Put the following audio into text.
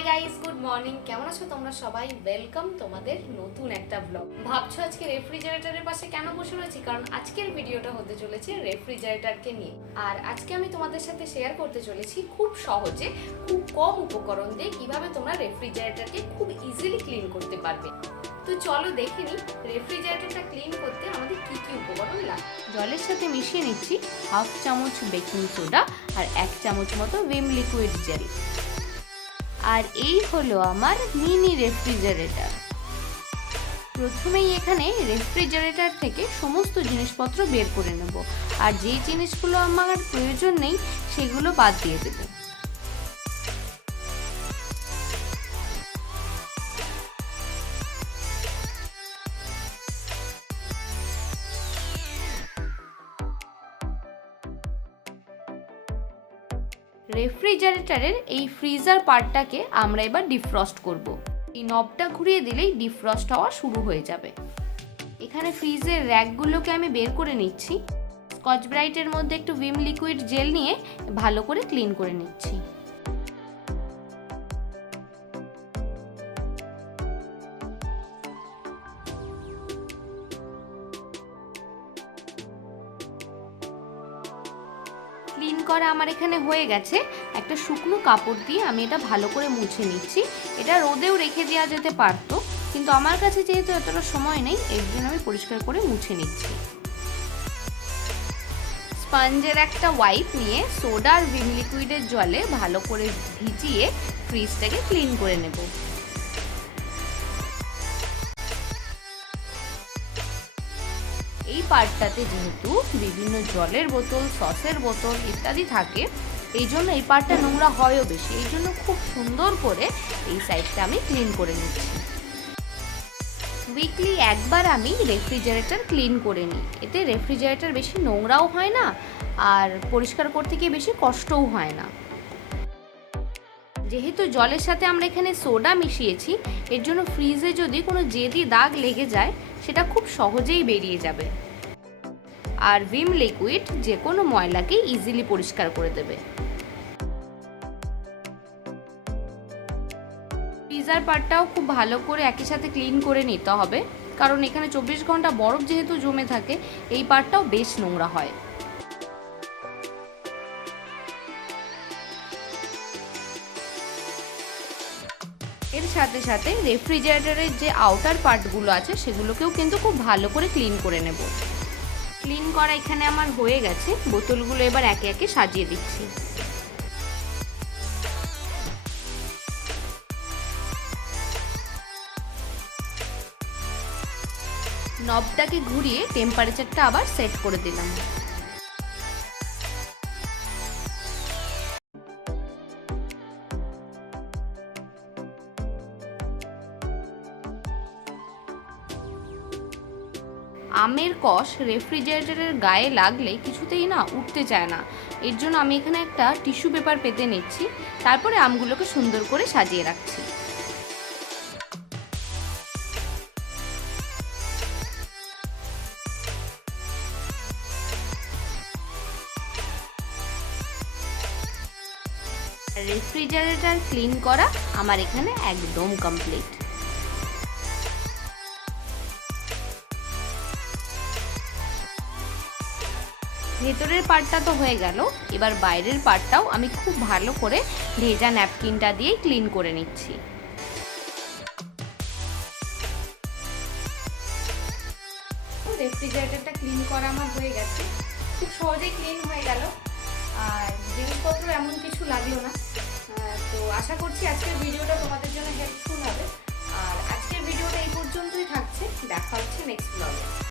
Hi guys, good morning. কেমন আছো তোমরা সবাই? ওয়েলকাম তোমাদের নতুন একটা ব্লগ। ভাবছো আজকে রেফ্রিজারেটরের পাশে কেন বসে রয়েছি? কারণ আজকের ভিডিওটা হতে চলেছে রেফ্রিজারেটরকে নিয়ে। আর আজকে আমি তোমাদের সাথে শেয়ার করতে চলেছি খুব সহজে, খুব কম উপকরণ দিয়ে কিভাবে তোমরা রেফ্রিজারেটরকে খুব ইজিলি ক্লিন করতে পারবে। তো চলো দেখে নিই রেফ্রিজারেটরটা ক্লিন করতে আমাদের কি কি উপকরণ লাগে। জলের সাথে মিশিয়ে নিচ্ছি হাফ চামচ বেকিং সোডা আর 1 চামচ মতো ভিম লিকুইড জেল। আর এই হলো আমার মিনি রেফ্রিজারেটর। প্রথমেই এখানে রেফ্রিজারেটর থেকে সমস্ত জিনিসপত্র বের করে নেব, আর যে জিনিসগুলো আমার প্রয়োজন নেই সেগুলো বাদ দিয়ে দেব। রেফ্রিজারেটরের এই ফ্রিজার পার্টটাকে আমরা এবার ডিফ্রস্ট করব। এই নবটা ঘুরিয়ে দিলেই ডিফ্রস্ট হওয়া শুরু হয়ে যাবে। এখানে ফ্রিজের র্যাকগুলোকে আমি বের করে নিচ্ছি। স্কচ ব্রাইটের মধ্যে একটু ভিম লিকুইড জেল নিয়ে ভালো করে ক্লিন করে নিচ্ছি। ক্লিন করা আমার এখানে হয়ে গেছে। একটা শুকনো কাপড় দিয়ে আমি এটা ভালো করে মুছে নিচ্ছি। এটা রোদেও রেখে দেওয়া যেতে পারতো, কিন্তু আমার কাছে যেহেতু এতটা সময় নেই, এর জন্য আমি পরিষ্কার করে মুছে নিচ্ছি। স্পঞ্জের একটা ওয়াইপ নিয়ে সোডা আর ভিম লিকুইডের জলে ভালো করে ভিজিয়ে ফ্রিজটাকে ক্লিন করে নেব। এই পার্টটাতে যেহেতু বিভিন্ন জলের বোতল, সসের বোতল ইত্যাদি থাকে, এই জন্য এই পার্টটা নোংরা হয়ও বেশি। এই জন্য খুব সুন্দর করে এই সাইডটা আমি ক্লিন করে নিচ্ছি। উইকলি একবার আমি রেফ্রিজারেটর ক্লিন করে নিই। এতে রেফ্রিজারেটর বেশি নোংরাও হয় না, আর পরিষ্কার করতে গিয়ে বেশি কষ্টও হয় না। যেহেতু জলের সাথে আমরা এখানে সোডা মিশিয়েছি, এর জন্য ফ্রিজে যদি কোনো জেদি দাগ লেগে যায় সেটা খুব সহজেই বেরিয়ে যাবে। আর ভিম লিকুইড যে কোনো ময়লাকে ইজিলি পরিষ্কার করে দেবে। ফ্রিজার পার্টটাও খুব ভালো করে একই সাথে ক্লিন করে নিতে হবে, কারণ এখানে 24 ঘন্টা বরফ যেহেতু জমে থাকে, এই পার্টটাও বেশ নোংরা হয়। এর সাথে সাথে রেফ্রিজারেটরের যে আউটার পার্টগুলো আছে সেগুলোকেও কিন্তু খুব ভালো করে ক্লিন করে নেব। ক্লিন করা এখানে আমার হয়ে গেছে। বোতলগুলো এবার একে একে সাজিয়ে দিচ্ছি। নবটাকে ঘুরিয়ে টেম্পারেচারটা আবার সেট করে দিলাম। আমের কষ রেফ্রিজারেটরের গায়ে লাগলে কিছুতেই না উঠতে চায় না। এর জন্য আমি এখানে একটা টিস্যু পেপার পেতে নিচ্ছি, তারপরে আমগুলোকে সুন্দর করে সাজিয়ে রাখছি। রেফ্রিজারেটর ক্লিন করা আমার এখানে একদম কমপ্লিট। ভেতরের পার্টটা তো হয়ে গেল, এবার বাইরের পার্টটাও আমি খুব ভালো করে ভেজা ন্যাপকিনটা দিয়ে ক্লিন করে নিচ্ছি। রেফ্রিজারেটরটা ক্লিন করা আমার হয়ে গেছে, খুব সহজেই ক্লিন হয়ে গেল, আর জিনিসপত্র এমন কিছু লাগলো না। তো আশা করছি আজকের ভিডিওটা তোমাদের জন্য হেল্পফুল হবে। আর আজকের ভিডিওটা এই পর্যন্তই থাকছে। দেখা হচ্ছে নেক্সট ব্লগে।